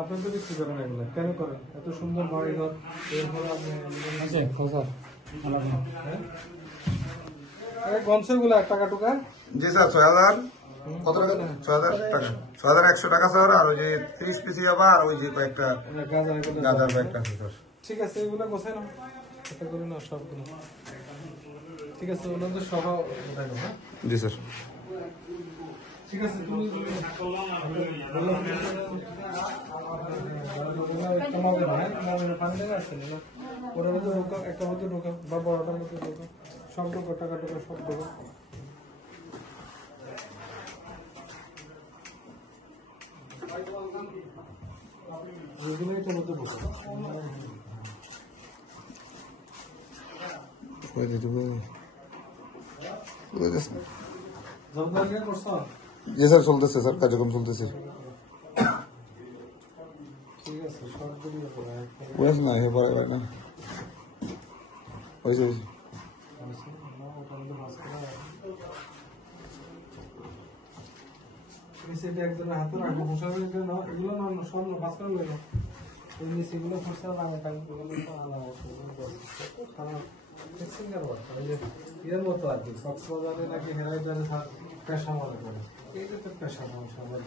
আপনি তো বিক্রি করেন এগুলো কেন করেন? এত সুন্দর বাড়ি ঘর এরপরে আপনি গনসগুলো টাকা টুকা? জি স্যার 6000 কত টাকা? 6000 টাকা 6100 টাকা স্যার। আর ওই যে 30 পিস ইয়াবা আর ওই যে কয়েকটা গাঁজার ব্যাগটা আছে স্যার। ঠিক আছে এগুলো গোছাই না এটা করে না সবগুলো ঠিক আছে ওগুলো তো সহ উঠাইবো। হ্যাঁ জি স্যার ঠিক আছে তুমি পানি দেওয়া আছে না ওটার মধ্যে ঢোকা একটা মধ্যে ঢোকা বা বড়টার মধ্যে ঢোকা সব ঢোকা টাকা ঢোকা সব ঢোকা যেগুলো এটার মধ্যে ঢোকা জি স্যার চলতেছে স্যার কার্যক্রম চলতেছে। না হে পরে না হয়েছে একজনের হাতে রাখবো এগুলো না স্বর্ণ বাঁচানো লাগে সেগুলো খরচা এর মতো আর কি কক্সবাজারে নাকি হেরাইবারে পেশা মনে করে এইটা তো পেশা মানুষ আমার